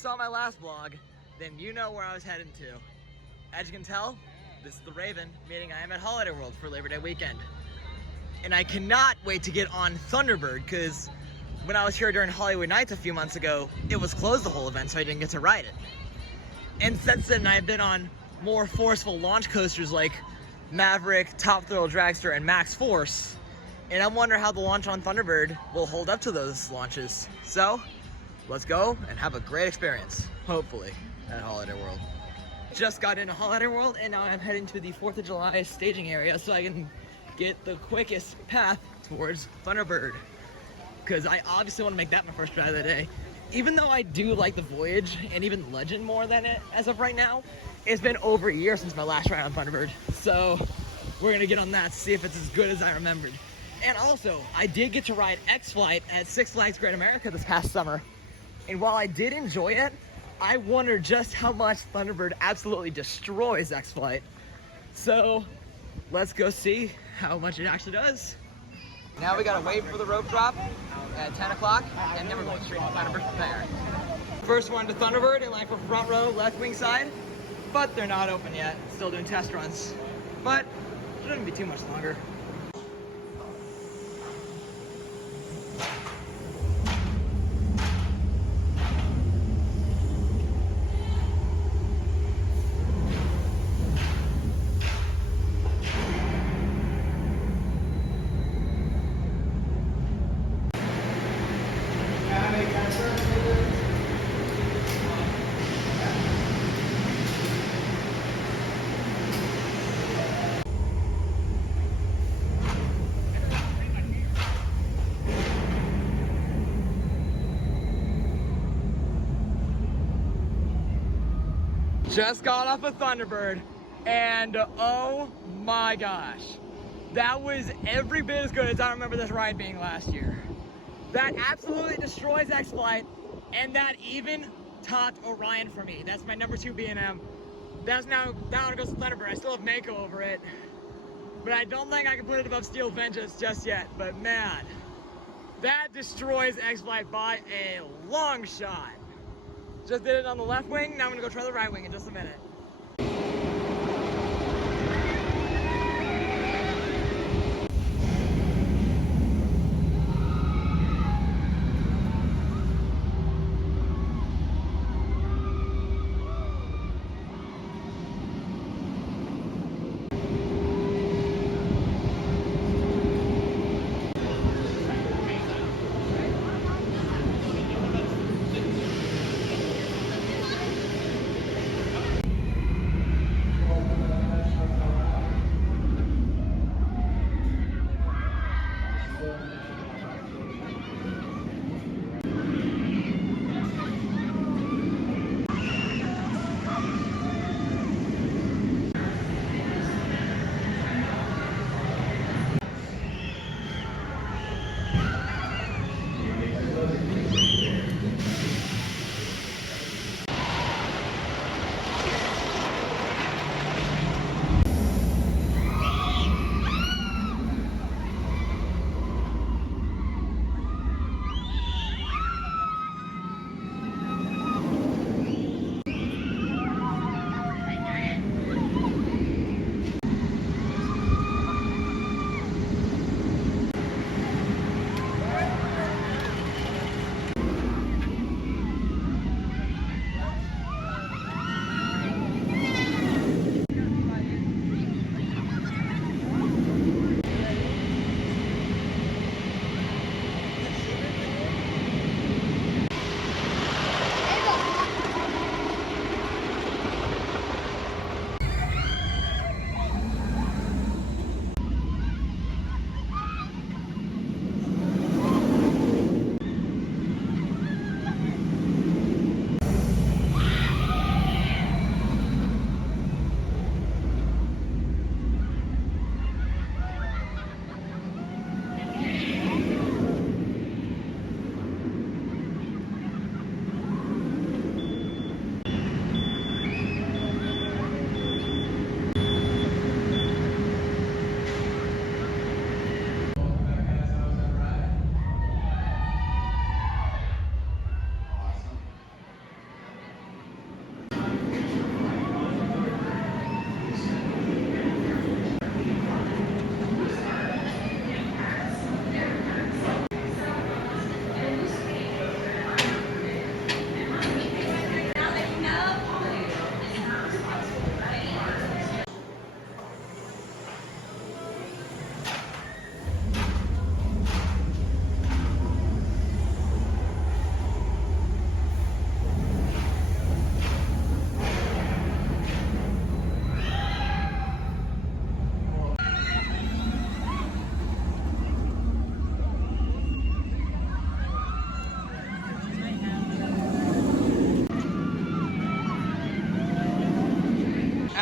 saw my last vlog, then you know where I was heading to. As you can tell, this is the Raven, meaning I am at Holiday World for Labor Day weekend. And I cannot wait to get on Thunderbird, because when I was here during Hollywood Nights a few months ago, it was closed the whole event, so I didn't get to ride it. And since then, I've been on more forceful launch coasters like Maverick, Top Thrill Dragster, and Max Force. And I wonder how the launch on Thunderbird will hold up to those launches. So, let's go and have a great experience, hopefully, at Holiday World. Just got into Holiday World, and now I'm heading to the 4th of July staging area so I can get the quickest path towards Thunderbird. Because I obviously want to make that my first ride of the day. Even though I do like the Voyage and even Legend more than it as of right now, it's been over a year since my last ride on Thunderbird. So we're gonna get on that to see if it's as good as I remembered. And also, I did get to ride X-Flight at Six Flags Great America this past summer. And while I did enjoy it, I wonder just how much Thunderbird absolutely destroys X-Flight. So let's go see how much it actually does. Now we gotta wait for the rope drop at 10 o'clock, and then we're going straight to Thunderbird from there. First one to Thunderbird in line for front row, left wing side, but they're not open yet. Still doing test runs, but shouldn't be too much longer. Just got off a Thunderbird, and oh my gosh, that was every bit as good as I remember this ride being last year. That absolutely destroys X-Flight, and that even topped Orion for me. That's my number 2 B&M. That's now, that one goes to Thunderbird. I still have Mako over it, but I don't think I can put it above Steel Vengeance just yet. But man, that destroys X-Flight by a long shot. Just did it on the left wing, now I'm gonna go try the right wing in just a minute.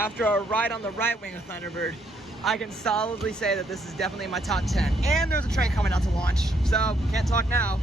after a ride on the right wing of Thunderbird, I can solidly say that this is definitely in my top 10. And there's a train coming out to launch, so can't talk now.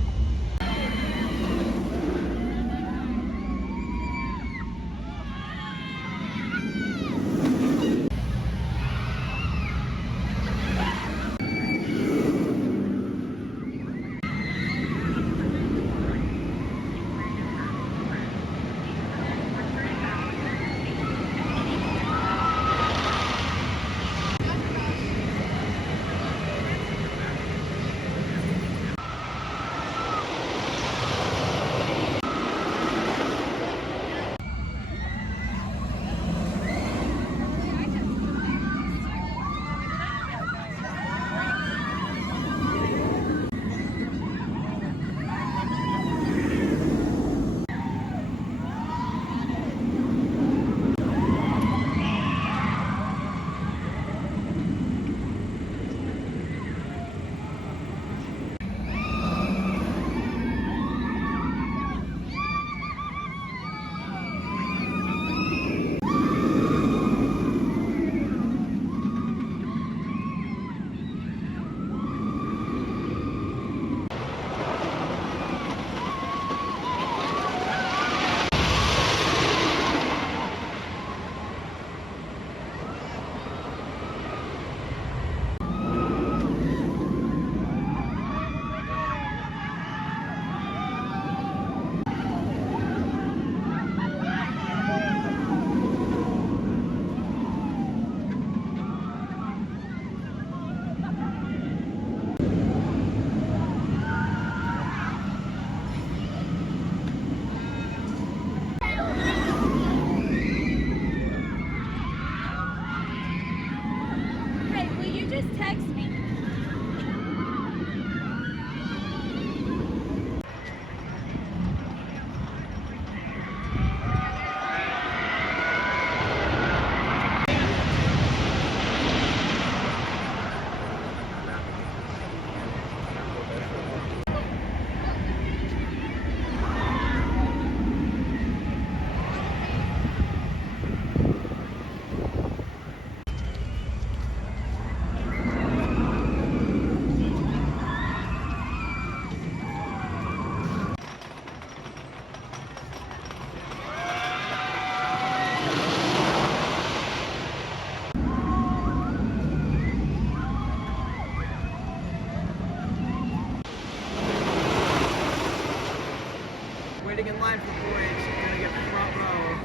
Waiting in line for Voyage, gonna get front row,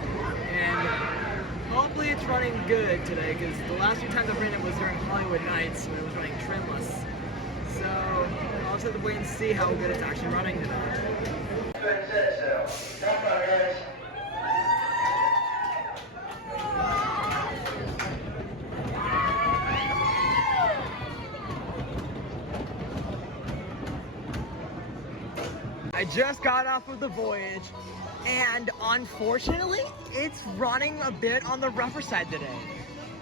and hopefully it's running good today, because the last few times I've ridden it was during Hollywood nights when it was running trimless. So I'll just have to wait and see how good it's actually running today. I just got off of the Voyage, and unfortunately, it's running a bit on the rougher side today.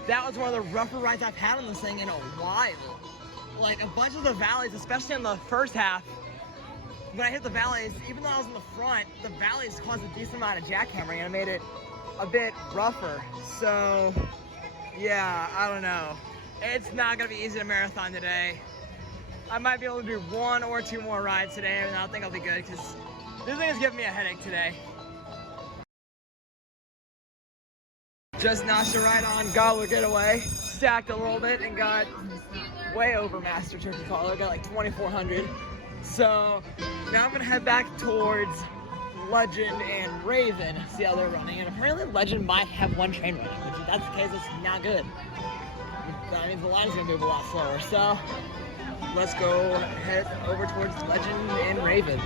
That was one of the rougher rides I've had on this thing in a while. Like, a bunch of the valleys, especially in the first half, when I hit the valleys, even though I was in the front, the valleys caused a decent amount of jackhammering and it made it a bit rougher. So, yeah, I don't know. It's not gonna be easy to marathon today. I might be able to do 1 or 2 more rides today, and I think I'll be good, because this thing is giving me a headache today. Just notched a ride on Gobbler Getaway, stacked a little bit, and got way over Master Turkey Caller, got like 2,400. So now I'm gonna head back towards Legend and Raven, see how they're running, and apparently Legend might have 1 train running, which if that's the case, it's not good. That means the line's gonna move a lot slower, so let's go head over towards Legend and Raven.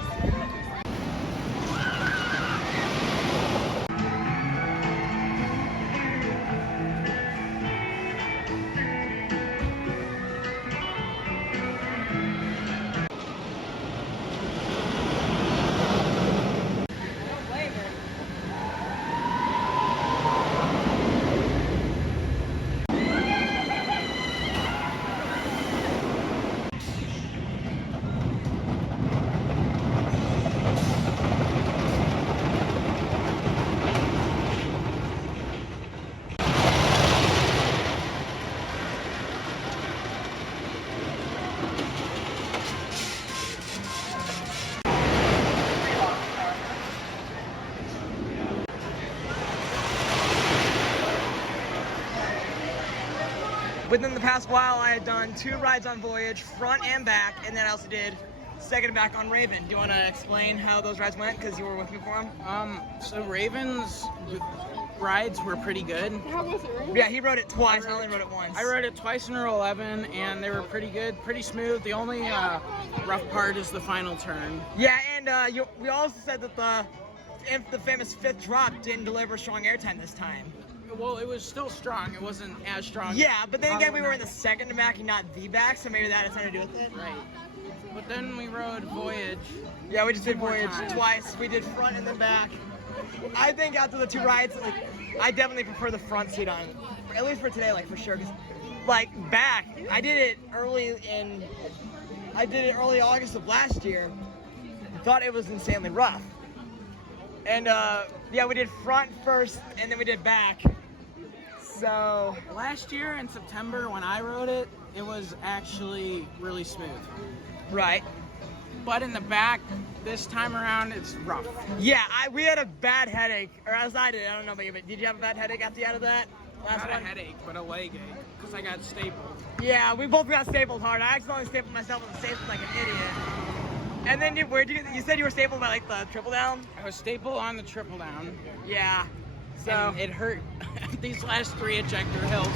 within the past while, I had done 2 rides on Voyage, front and back, and then I also did second and back on Raven. Do you want to explain how those rides went? Because you were with me for them. So Raven's rides were pretty good. How was it, Raven? Yeah, he rode it twice. I only rode it once. I rode it twice in row 11, and they were pretty good, pretty smooth. The only rough part is the final turn. Yeah, and we also said that the famous 5th drop didn't deliver strong airtime this time. Well, it was still strong. It wasn't as strong. Yeah, but then again, we were in the second to back and not the back, so maybe that has something to do with it. Right. But then we rode Voyage. Yeah, we just did more Voyage times. twice. We did front and then back. I think after the 2 rides, like, I definitely prefer the front seat on, at least for today, like for sure. 'Cause, like back, I did it early August of last year. Thought it was insanely rough. And yeah, we did front first, and then we did back. So Last year in September when I rode it, it was actually really smooth. right. But in the back, this time around, it's rough. Yeah, we had a bad headache, or as I did. I don't know about you, but did you have a bad headache after you out of that last Not one? a headache, but a leg ache, because I got stapled. Yeah, we both got stapled hard. I accidentally stapled myself with the staple like an idiot. And then you said you were stapled by like the triple down? I was stapled on the triple down, Yeah. So and it hurt these last 3 ejector hills.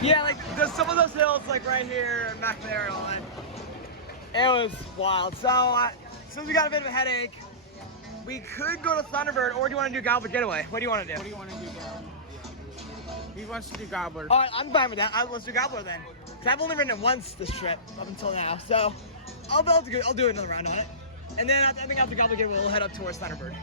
yeah, like there's some of those hills like right here and back there and all that. It was wild. So since we got a bit of a headache, we could go to Thunderbird, or do you want to do Gobbler Getaway? What do you want to do? What do you want to do, Gobbler? He wants to do Gobbler. All right, I'm fine with that. Let's do Gobbler then. Cause I've only ridden it once this trip up until now, so I'll do another round on it. And then I think after Gobbler Getaway, we'll head up towards Thunderbird.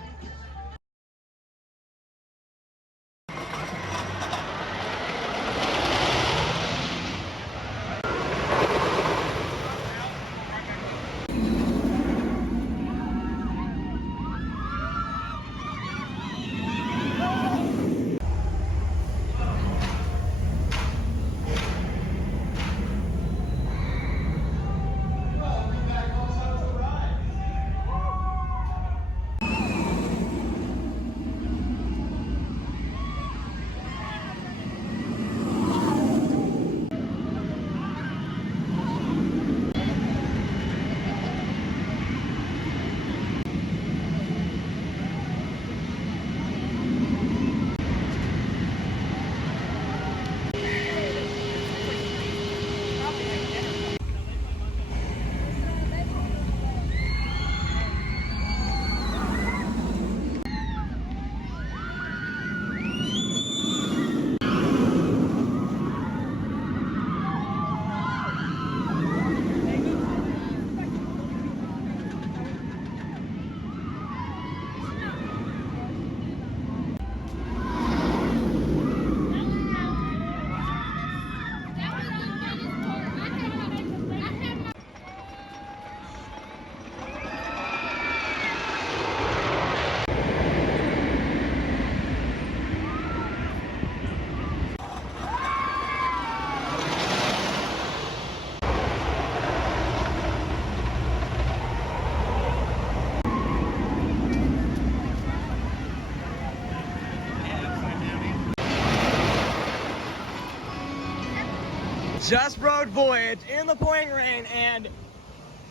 Just rode Voyage in the pouring rain, and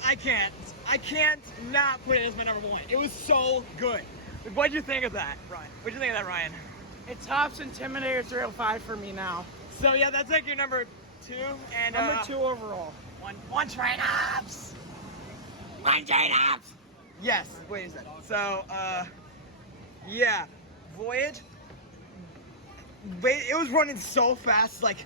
I can't not put it as my number 1. It was so good. What'd you think of that, Ryan? What'd you think of that, Ryan? It tops Intimidator 305 for me now. So yeah, that's like your number 2, and Number 2 overall. one trade-ups. One trade-ups. Yes. Wait a second. So yeah, Voyage. Wait, it was running so fast, like.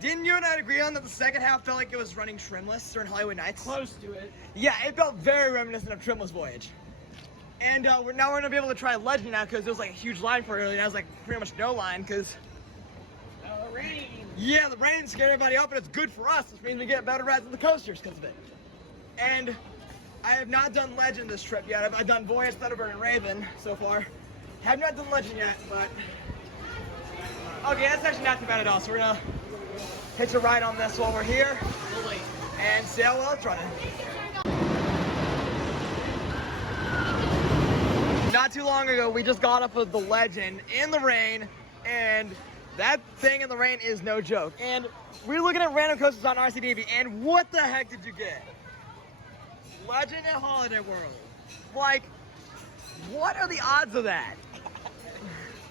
Didn't you and I agree on that the second half felt like it was running trimless during Hollywood Nights? Close to it. Yeah, it felt very reminiscent of trimless Voyage. And we're gonna be able to try Legend now because there was like a huge line for it earlier. Now it's like pretty much no line because Rain. yeah, the rain scared everybody up, and it's good for us, which means we get better rides on the coasters because of it. And I have not done Legend this trip yet. I've done Voyage, Thunderbird, and Raven so far. Have not done Legend yet, but okay, that's actually not too bad at all. So we're gonna hitch a ride on this while we're here and see how well it's running. Not too long ago, we just got up with the Legend in the rain, and That thing in the rain is no joke. And we're looking at random coasters on RCDB, and what the heck did you get? Legend at Holiday World. Like, what are the odds of that?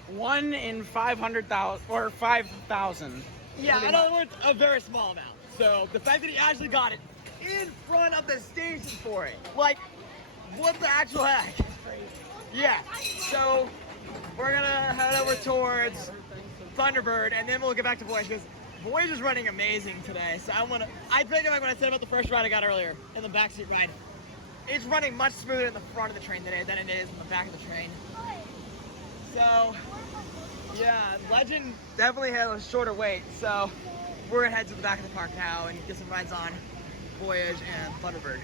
1 in 500,000 or 5,000. Yeah, in other words, a very small amount. So the fact that he actually got it in front of the station for it, like, what the actual heck? Yeah. So we're gonna head over towards Thunderbird, and then we'll get back to Voyage, because Voyage is running amazing today. So I think like what I said about the first ride I got earlier, in the backseat ride. It's running much smoother in the front of the train today than it is in the back of the train. So, yeah, Legend definitely had a shorter wait. So we're gonna head to the back of the park now and get some rides on Voyage and Thunderbird.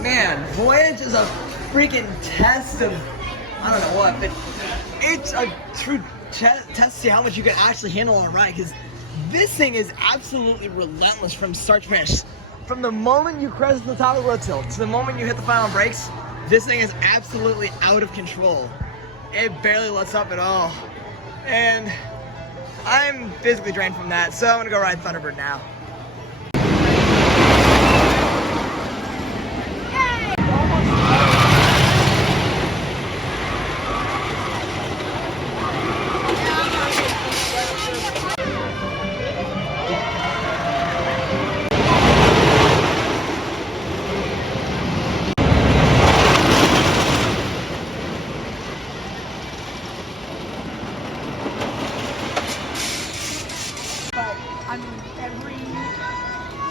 Man, Voyage is a freaking test of, I don't know what, but it's a true test to see how much you can actually handle on a ride, because this thing is absolutely relentless from start to finish. From the moment you crest the top of the road tilt to the moment you hit the final brakes, this thing is absolutely out of control. It barely lets up at all. And I'm physically drained from that, so I'm gonna go ride Thunderbird now. I mean, every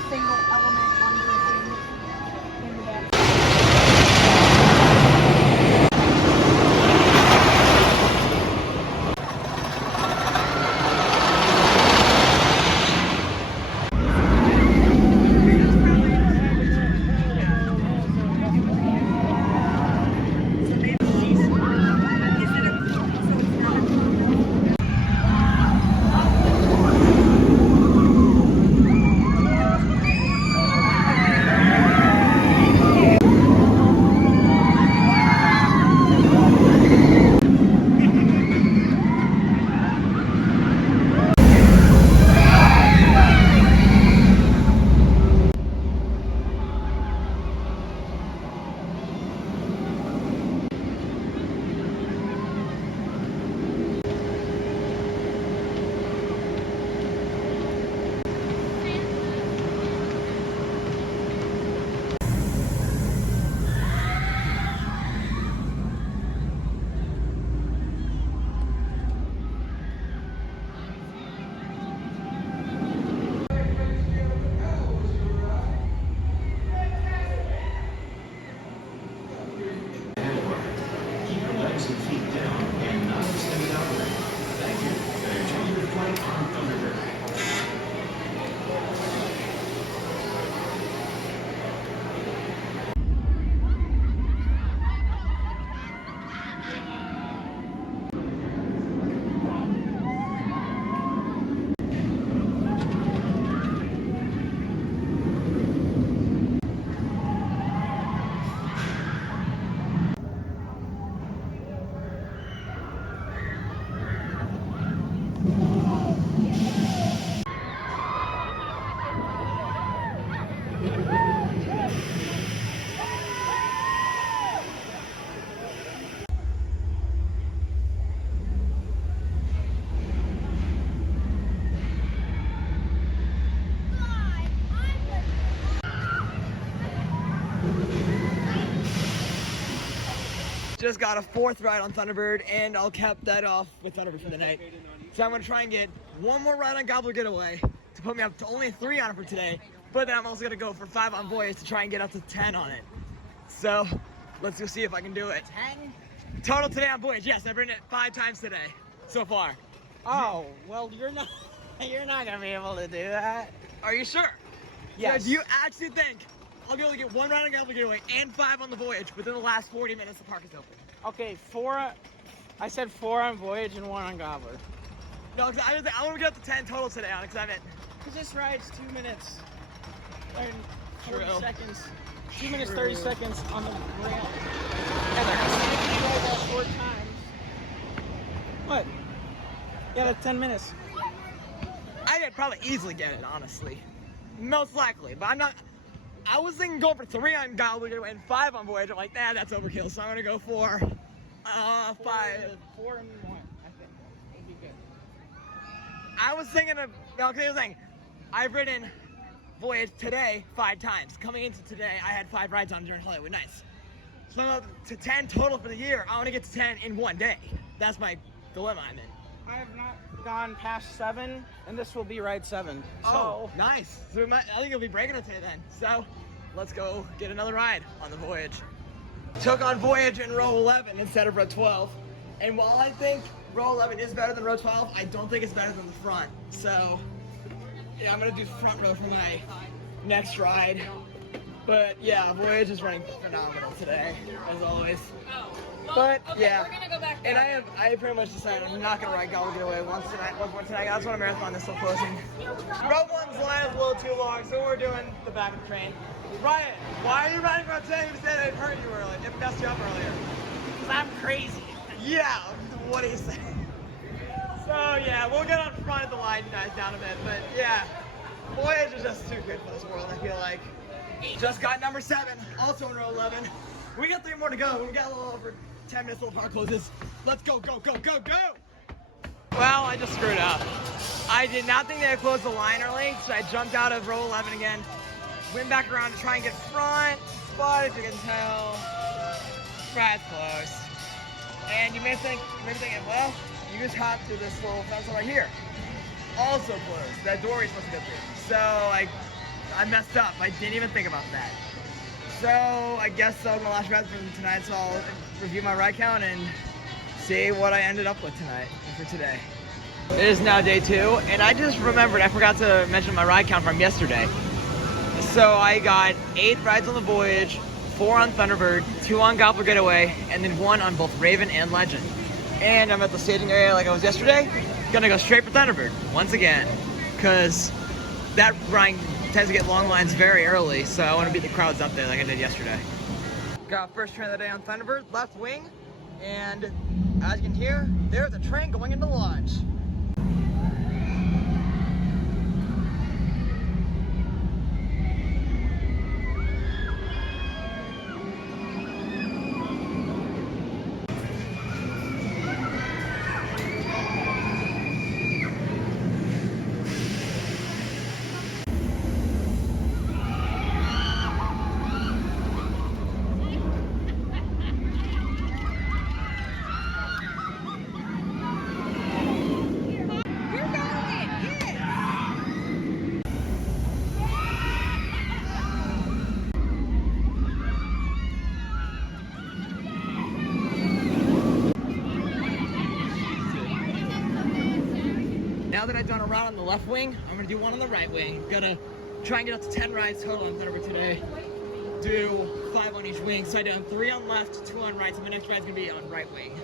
single element on your thing in the back. Just got a 4th ride on Thunderbird, and I'll cap that off with Thunderbird for the night. So I'm gonna try and get one more ride on Gobbler Getaway to put me up to only 3 on it for today. But then I'm also gonna go for 5 on Voyage to try and get up to 10 on it. So let's go see if I can do it. 10? Total today on Voyage. Yes, I've ridden it 5 times today so far. Oh, well, you're not gonna be able to do that. Are you sure? Yes. So do you actually think I'll be able to get 1 ride on Gobbler Getaway and 5 on the Voyage within the last 40 minutes the park is open? Okay, 4. I said 4 on Voyage and 1 on Gobbler. No, because I want to get up to 10 total today on it, because I'm at. Because this ride's 2 minutes. and 40 True. seconds. 2 minutes 30 seconds on the rail. And they're going that short times. What? Yeah, that's 10 minutes. I could probably easily get it, honestly. Most likely, but I'm not. I was thinking going for 3 on Goblet and 5 on Voyage. I'm like, nah, that's overkill, so I'm gonna go for 5. 4 and 1, I think. Would be good. I was thinking of, okay, here's the thing. I've ridden Voyage today 5 times. Coming into today, I had 5 rides on during Hollywood Nights. So I'm up to 10 total for the year. I want to get to 10 in one day. That's my dilemma I'm in. I have not gone past 7, and this will be ride 7. So, Oh, nice. So I think you'll be breaking it today then. So let's go get another ride on the Voyage. Took on Voyage in row 11 instead of row 12. And while I think row 11 is better than row 12, I don't think it's better than the front. So yeah, I'm gonna do front row for my next ride. But yeah, Voyage is running phenomenal today, as always. But yeah, and I pretty much decided I'm not gonna ride Gobble Get Away once tonight. I just want a marathon that's still closing. Row 1's line is a little too long, so we're doing the back of the train. Ryan, why are you riding row 10? You said it hurt you earlier. It messed you up earlier. because I'm crazy. Yeah, what do you say? So yeah, we'll get on front of the line, guys, down a bit. But yeah, Voyage is just too good for this world, I feel like. Just got number 7, also in row 11. We got 3 more to go. We got a little over 10 minutes till the park closes. Let's go, go, go, go, go! Well, I just screwed up. I did not think they had closed the line early, so I jumped out of row 11 again. Went back around to try and get front, but as you can tell, right close. And you may think, well, you just hop through this little fence right here. Also closed. That door you're supposed to go through. So I messed up. I didn't even think about that. So I guess I'm gonna last ride for tonight, so I'll review my ride count and see what I ended up with tonight for today. It is now day 2, and I just remembered I forgot to mention my ride count from yesterday. So I got 8 rides on the Voyage, 4 on Thunderbird, 2 on Gobble Get Away, and then 1 on both Raven and Legend. And I'm at the staging area like I was yesterday. Gonna go straight for Thunderbird once again, because that ride tends to get long lines very early, so I want to beat the crowds up there like I did yesterday. Got first train of the day on Thunderbird, left wing, and as you can hear, there's a train going into launch. Now that I've done a route on the left wing, I'm gonna do one on the right wing. Gotta try and get up to 10 rides total on Thunderbird today. Do 5 on each wing. So I done 3 on left, 2 on right, so my next ride's gonna be on right wing.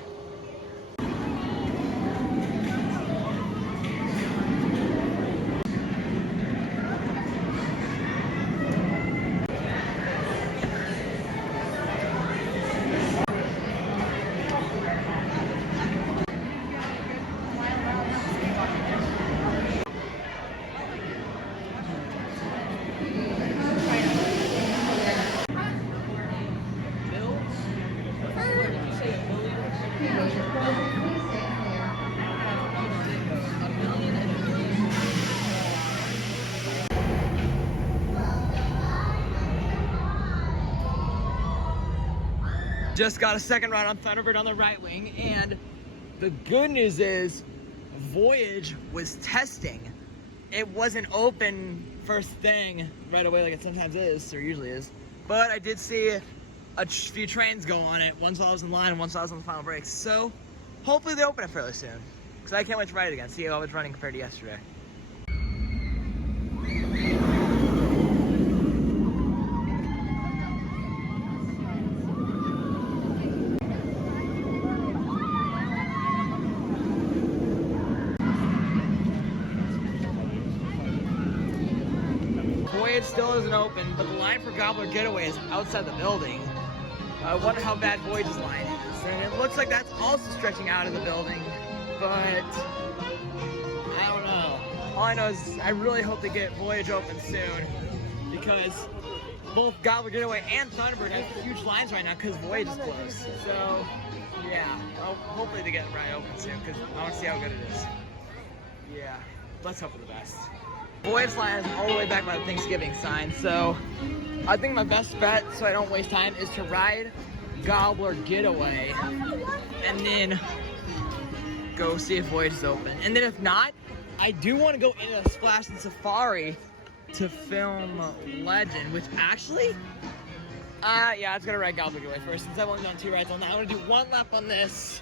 Just got a second ride on Thunderbird on the right wing, and the good news is Voyage was testing. It wasn't open first thing right away like it sometimes is, or usually is. But I did see a few trains go on it, once I was in line and once I was on the final brakes. So hopefully they open it fairly soon, because I can't wait to ride it again, see how it's running compared to yesterday. Voyage still isn't open, but the line for Gobbler Getaway is outside the building. I wonder how bad Voyage's line is. And it looks like that's also stretching out of the building, but I don't know. All I know is I really hope they get Voyage open soon, because both Gobbler Getaway and Thunderbird have huge lines right now because Voyage is closed. So, yeah, hopefully they get it right open soon, because I want to see how good it is. Yeah, let's hope for the best. Voyage line is all the way back by the Thanksgiving sign, so I think my best bet, so I don't waste time, is to ride Gobbler Getaway and then go see if Voyage is open. And then if not, I do want to go into the Splash and Safari to film Legend, which actually, yeah, it's gonna ride Gobbler Getaway first, since I've only done 2 rides on that. I'm gonna do 1 lap on this,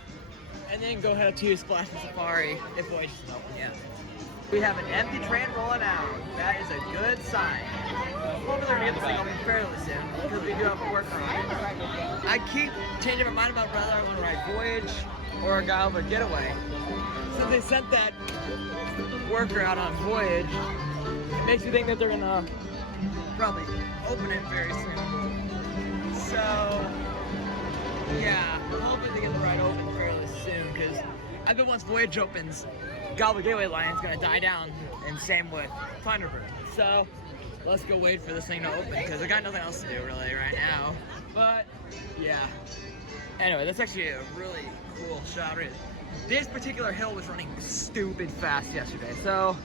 and then go head up to Splash and Safari if Voyage isn't open yet. We have an empty train rolling out. That is a good sign. Hopefully they're gonna get this thing open fairly soon, because we do have a workaround. I keep changing my mind about whether I want to ride Voyage or Gobbler Getaway. Since they sent that workaround on Voyage, it makes me think that they're gonna probably open it very soon. So, yeah, I'm hoping to get the ride open fairly soon, because I bet once Voyage opens, Gobbler Gateway line is gonna die down, and same with Thunderbird. So let's go wait for this thing to open, because I got nothing else to do really right now. But yeah. Anyway, that's actually a really cool shot. This particular hill was running stupid fast yesterday. So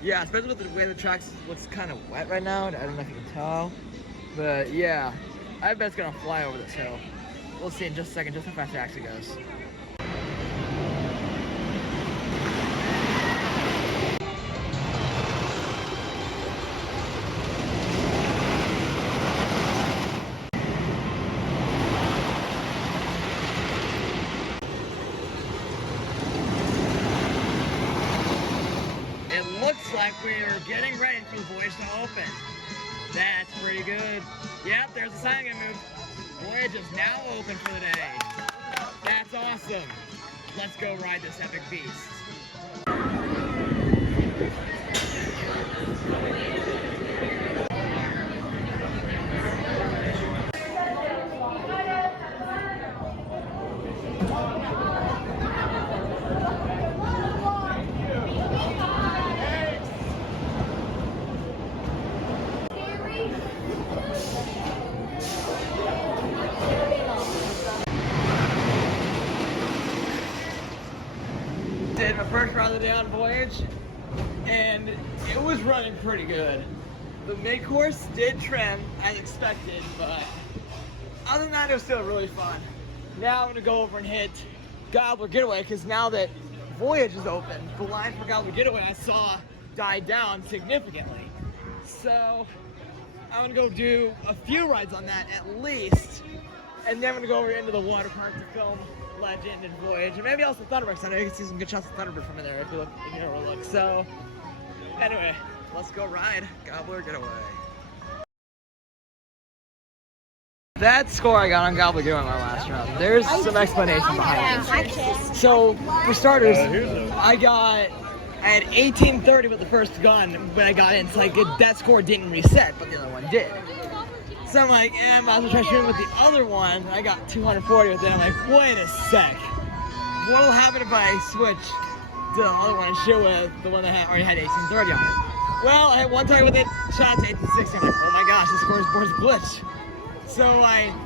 yeah, especially with the way the track looks kind of wet right now. I don't know if you can tell, but yeah, I bet it's gonna fly over this hill. We'll see in just a second just how fast it actually goes. Looks like we're getting ready for the Voyage to open. That's pretty good. Yep, there's a sign gonna move. Voyage is now open for the day. That's awesome. Let's go ride this epic beast. Did my first ride of the day on Voyage, and it was running pretty good. The mid-course did trim as expected, but other than that, it was still really fun. Now I'm gonna go over and hit Gobbler Getaway, because now that Voyage is open, the line for Gobbler Getaway I saw died down significantly. So I'm gonna go do a few rides on that at least, and then I'm gonna go over into the water park to film Legend and Voyage, and maybe also Thunderbird, because I know you can see some good shots of Thunderbird from in there if you look, if you ever look. So anyway, let's go ride Gobbler Getaway. That score I got on Gobbler Getaway in my last round, there's some explanation behind it. So for starters, I had 1830 with the first gun when I got in, so like that score didn't reset, but the other one did. So I'm like, I might as well try shooting with the other one. I got 240 with it. I'm like, wait a sec. What'll happen if I switch to the other one and shoot with the one that already had 1830 on it? Well, I had one target with it, shot to 1860. I'm like, oh my gosh, this scoreboard's glitch. So I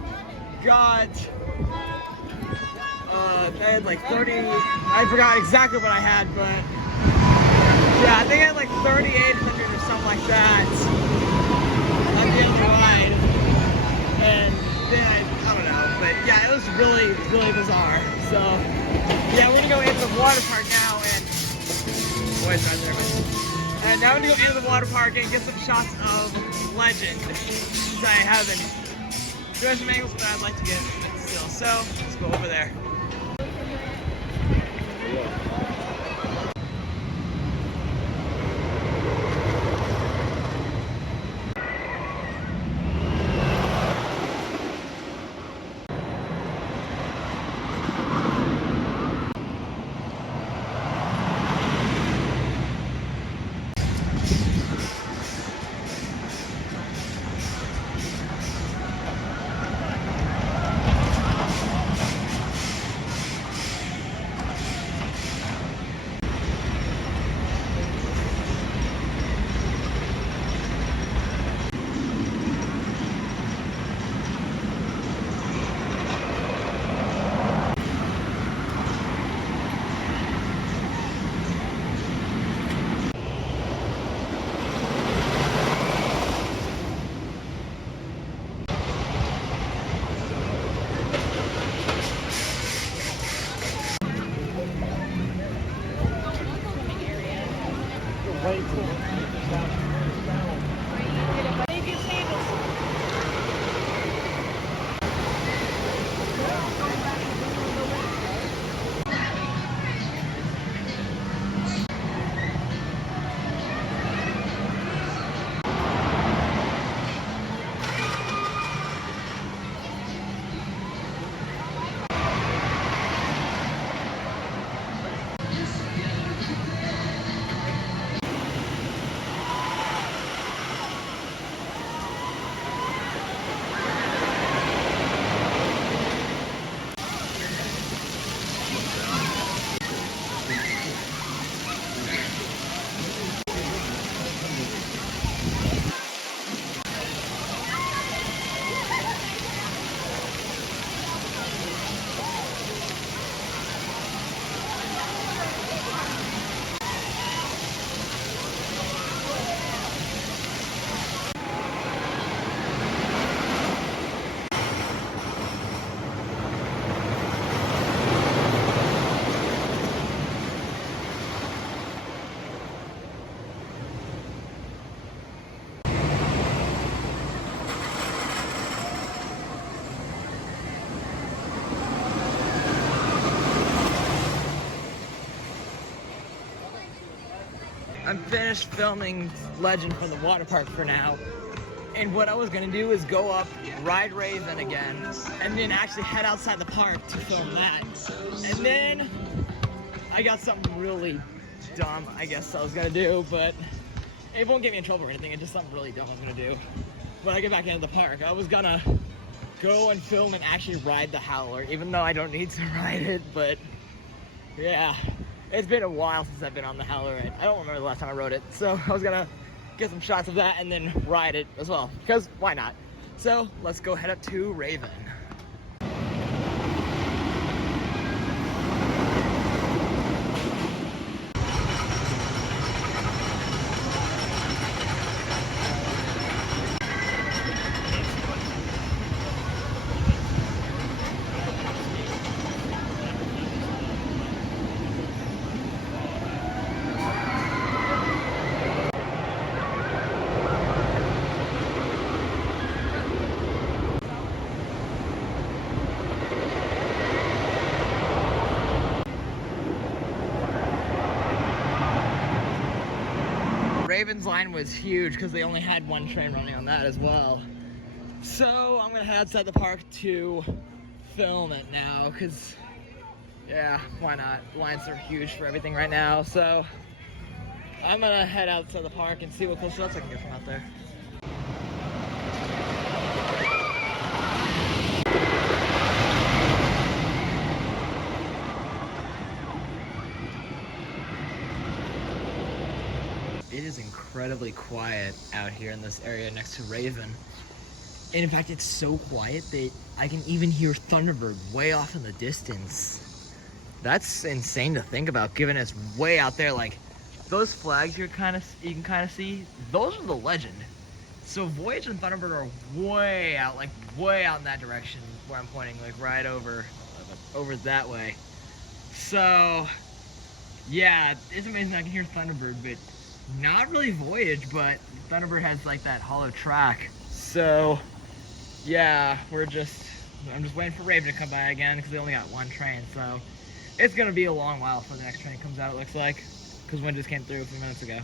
got, I had like 30, I forgot exactly what I had, but yeah, I think I had like 3,800 or something like that on the other ride. And then I don't know, but yeah, it was really, really bizarre. So yeah, we're gonna go into the water park now, and boys right there. And now we're gonna go into the water park and get some shots of Legend, since I haven't. There's some angles that I'd like to get still. So let's go over there. Way cool. I'm finished filming Legend from the water park for now. And what I was gonna do is go up, ride Raven again, and then actually head outside the park to film that. And then I got something really dumb, I guess I was gonna do, but it won't get me in trouble or anything. It's just something really dumb I was gonna do. When I get back into the park, I was gonna go and film and actually ride the Howler, even though I don't need to ride it, but yeah. It's been a while since I've been on the Howler ride. I don't remember the last time I rode it, so I was gonna get some shots of that and then ride it as well, because why not? So let's go head up to Raven. Raven's line was huge because they only had one train running on that as well. So I'm gonna head outside the park to film it now because, yeah, why not? Lines are huge for everything right now. So I'm gonna head outside the park and see what cool shots I can get from out there. It is incredibly quiet out here in this area next to Raven. And in fact, it's so quiet that I can even hear Thunderbird way off in the distance. That's insane to think about, given it's way out there. Like, those flags you can kind of see, those are the Legend. So Voyage and Thunderbird are way out in that direction where I'm pointing, like right over that way. So, yeah, it's amazing I can hear Thunderbird, but not really Voyage, but Thunderbird has like that hollow track. So yeah, I'm just waiting for Raven to come by again because they only got one train. So it's gonna be a long while before the next train comes out, it looks like, because one just came through a few minutes ago.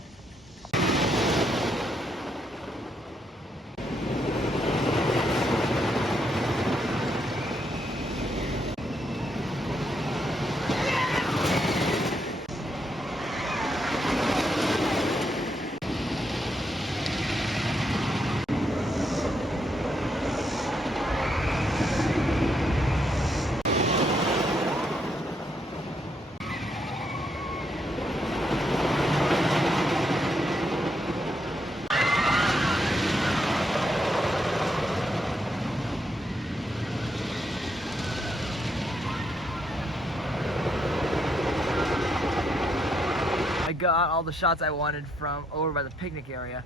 I got all the shots I wanted from over by the picnic area,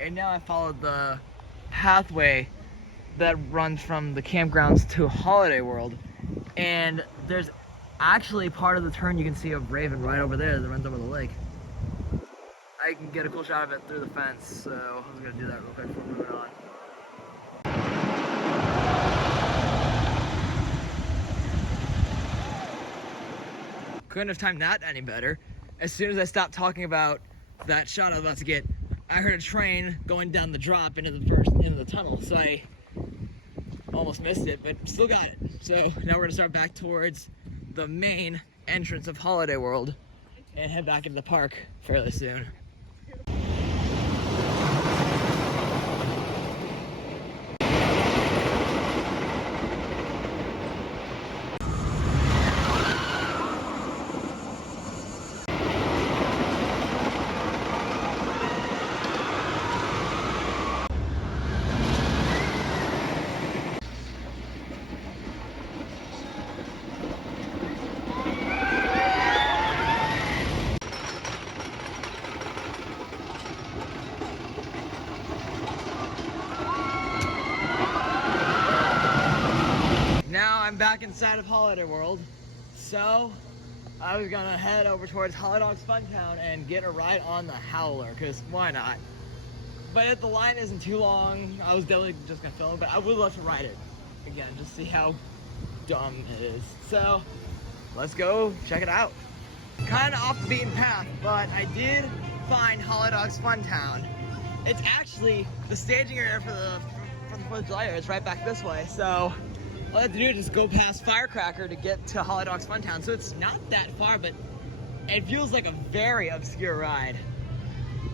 and now I followed the pathway that runs from the campgrounds to Holiday World, and there's actually part of the turn you can see of Raven right over there that runs over the lake. I can get a cool shot of it through the fence. So I was gonna do that real quick before moving on. Couldn't have timed that any better. As soon as I stopped talking about that shot I was about to get, I heard a train going down the drop into the tunnel. So I almost missed it, but still got it. So now we're gonna start back towards the main entrance of Holiday World and head back into the park fairly soon. Now I'm back inside of Holiday World, so I was gonna head over towards Holly Dogs Funtown and get a ride on the Howler, because why not? But if the line isn't too long, I was definitely just gonna film it, but I would love to ride it again, just see how dumb it is. So let's go check it out. Kind of off the beaten path, but I did find Holly Dogs Funtown. It's actually the staging area for the 4th of July. It's right back this way, so all I have to do is just go past Firecracker to get to Holly Dogs Funtown. So it's not that far, but it feels like a very obscure ride.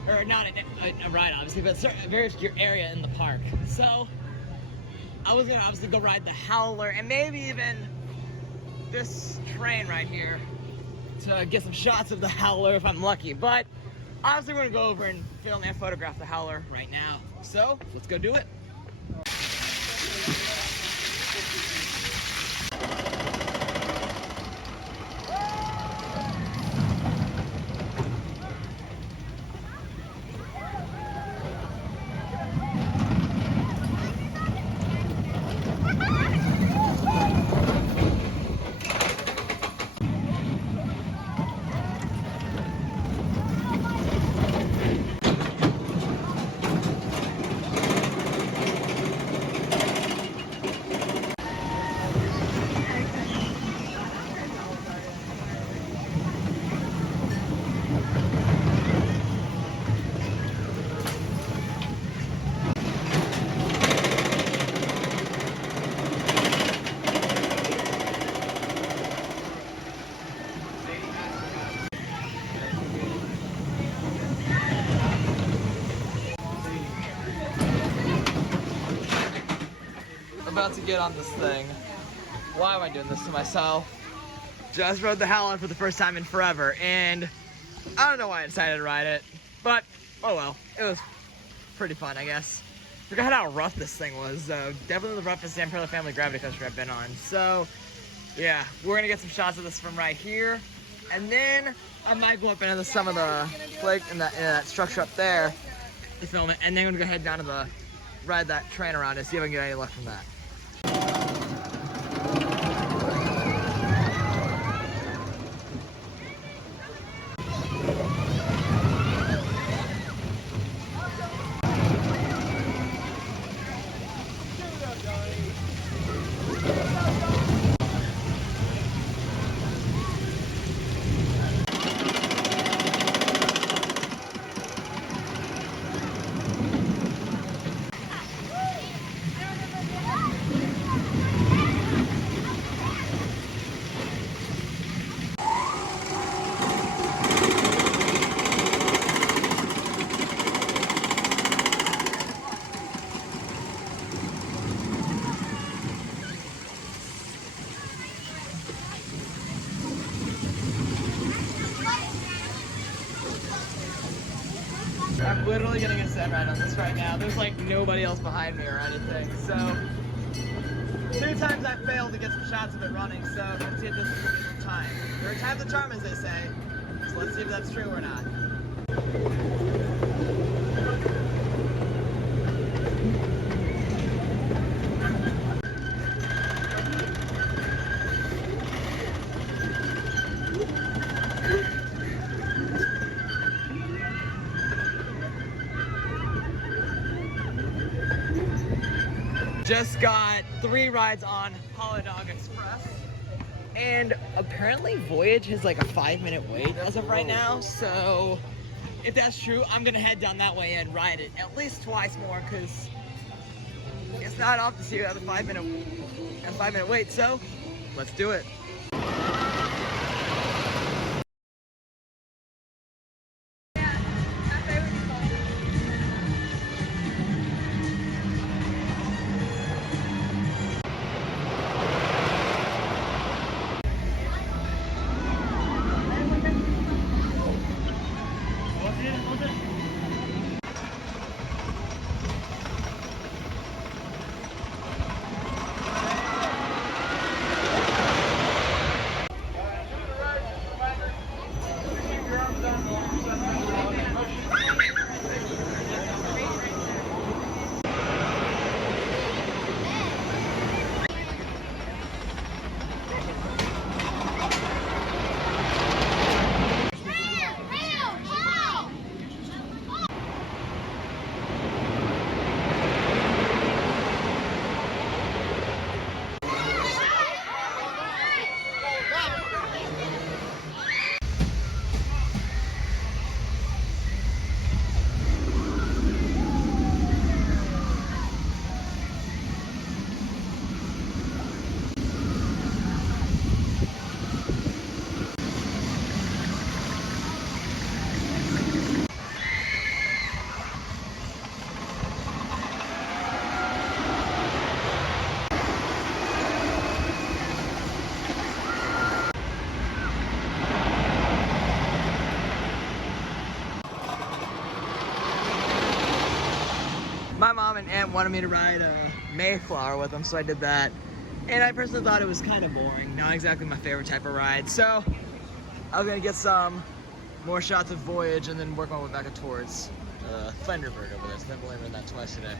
Or not a ride, obviously, but a very obscure area in the park. So I was gonna obviously go ride the Howler and maybe even this train right here to get some shots of the Howler if I'm lucky. But obviously we're gonna go over and film and photograph the Howler right now. So let's go do it. About to get on this thing. Why am I doing this to myself? Just rode the Howler for the first time in forever, and I don't know why I decided to ride it, but oh well, it was pretty fun, I guess. Forgot how rough this thing was, though. Definitely the roughest Zamperla Family Gravity Coaster I've been on. So yeah, we're gonna get some shots of this from right here, and then I might go up into some of the flake in that structure up there to film it, and then we're gonna go head down to the ride that train around and see if I can get any luck from that. I'm literally getting a set ride on this right now. There's like nobody else behind me or anything. So 2 times I failed to get some shots of it running, so let's see if this is time. Third time's the charm, as they say. So let's see if that's true or not. Just got 3 rides on Holiday Dog Express. And apparently Voyage has like a 5-minute wait as of right now. So if that's true, I'm gonna head down that way and ride it at least twice more, because it's not often to see you have a 5-minute wait. So let's do it. My mom and aunt wanted me to ride Mayflower with them, so I did that. And I personally thought it was kind of boring, not exactly my favorite type of ride. So I was gonna get some more shots of Voyage and then work my way back towards Thunderbird over there. So I've been believing that twice today.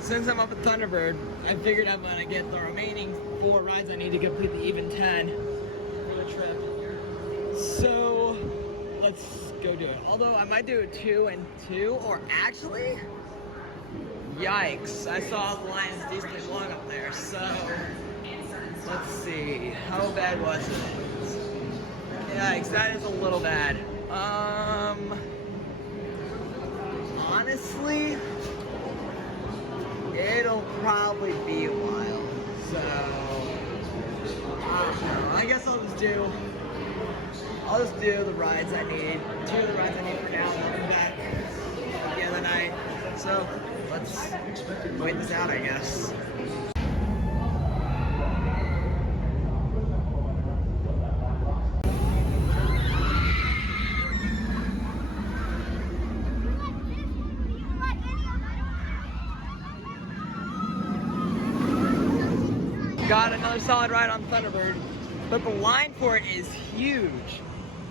Since I'm up at Thunderbird, I figured I'm gonna get the remaining 4 rides I need to complete the even 10 for the trip. So let's go do it. Although I might do it 2 and 2, or actually, yikes! I saw the line is decently long up there. So let's see, how bad was it? Yikes, that is a little bad. Honestly, it'll probably be a while, so I don't know. I guess I'll just do the rides I need. 2 of the rides I need for now, and I'll come back the other night. So let's wait this out, I guess. got another solid ride on Thunderbird, but the line for it is huge.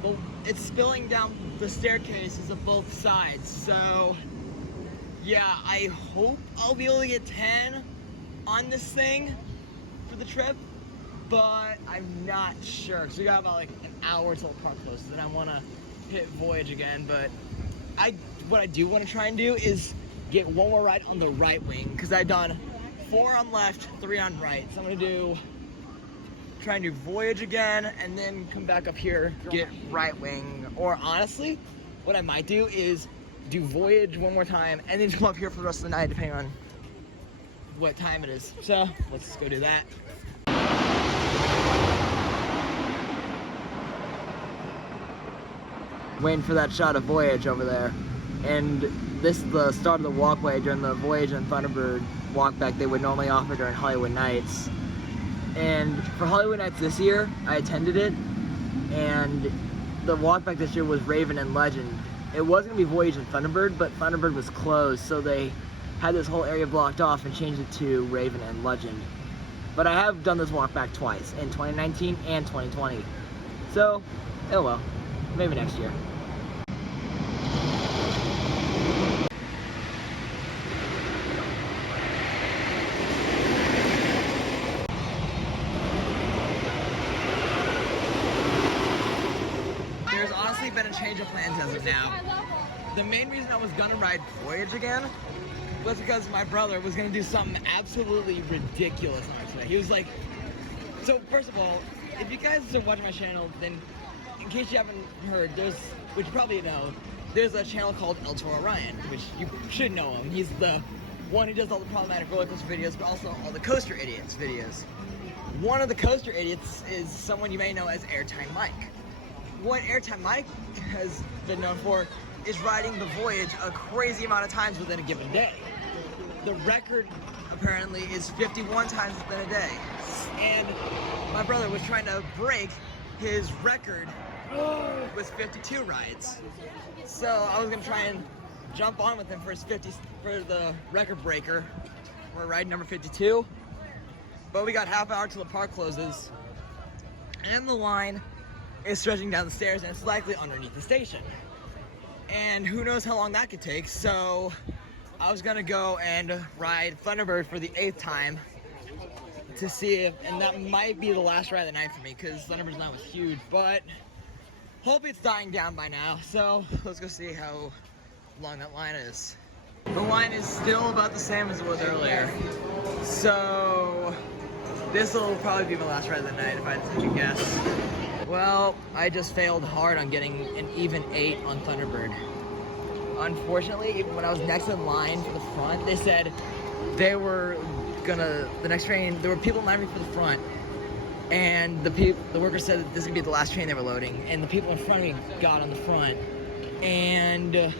Well, it's spilling down the staircases of both sides, so yeah, I hope I'll be able to get 10 on this thing for the trip, but I'm not sure, because we got about like an hour till the park closes, and I want to hit Voyage again. But what I do want to try and do is get one more ride on the right wing, because I've done 4 on left, 3 on right, so I'm going to try and do Voyage again, and then come back up here, get right wing. Or honestly, what I might do is do Voyage one more time, and then just come up here for the rest of the night, depending on what time it is. So let's go do that. Waiting for that shot of Voyage over there, and this is the start of the walkway during the Voyage and Thunderbird walk back they would normally offer during Hollywood Nights. And for Hollywood Nights this year, I attended it, and the walk back this year was Raven and Legend. It was going to be Voyage and Thunderbird, but Thunderbird was closed, so they had this whole area blocked off and changed it to Raven and Legend. But I have done this walk back twice, in 2019 and 2020. So, oh well, maybe next year. There's honestly been a change of plans as of now. The main reason I was gonna ride Voyage again was because my brother was gonna do something absolutely ridiculous on our today. He was like, so first of all, if you guys are watching my channel, then in case you haven't heard, which you probably know, there's a channel called El Toro Ryan, which you should know him. He's the one who does all the problematic roller coaster videos, but also all the Coaster Idiots videos. One of the Coaster Idiots is someone you may know as Airtime Mike. What Airtime Mike has been known for is riding the Voyage a crazy amount of times within a given day. The record apparently is 51 times within a day. And my brother was trying to break his record with 52 rides. So I was gonna try and jump on with him for the record breaker. We're riding number 52. But we got half hour till the park closes. And the line is stretching down the stairs, and it's likely underneath the station. And who knows how long that could take, so I was gonna go and ride Thunderbird for the 8th time to see if, and that might be the last ride of the night for me, because Thunderbird's line was huge, but hope it's dying down by now, so let's go see how long that line is. The line is still about the same as it was earlier, so this will probably be my last ride of the night if I had to take a guess. Well, I just failed hard on getting an even 8 on Thunderbird. Unfortunately, when I was next in line for the front, they said they were the next train, there were people in line for the front, and the worker said that this is gonna be the last train they were loading, and the people in front of me got on the front, and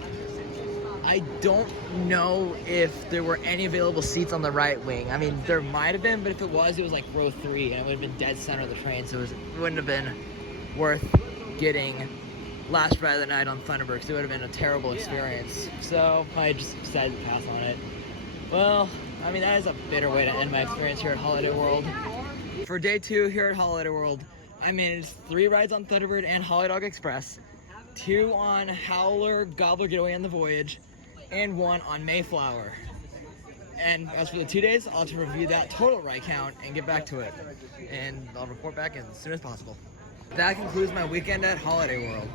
I don't know if there were any available seats on the right wing. I mean, there might have been, but if it was like row 3, and it would have been dead center of the train, so it wouldn't have been worth getting last ride of the night on Thunderbird, because it would have been a terrible experience. So I just decided to pass on it. Well, I mean, that is a bitter way to end my experience here at Holiday World. For day 2 here at Holiday World, I managed 3 rides on Thunderbird and Holly Dog Express, 2 on Howler, Gobbler Getaway and the Voyage, and 1 on Mayflower. And as for the 2 days, I'll have to review that total ride count and get back to it. And I'll report back as soon as possible. That concludes my weekend at Holiday World.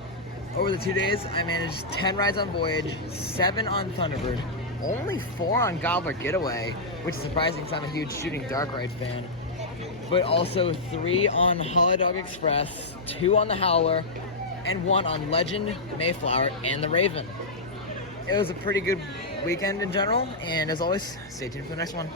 Over the 2 days, I managed 10 rides on Voyage, 7 on Thunderbird, only 4 on Gobbler Getaway, which is surprising because I'm a huge Shooting Dark Ride fan, but also 3 on Holly Dog Express, 2 on the Howler, and 1 on Legend, Mayflower, and the Raven. It was a pretty good weekend in general, and as always, stay tuned for the next one.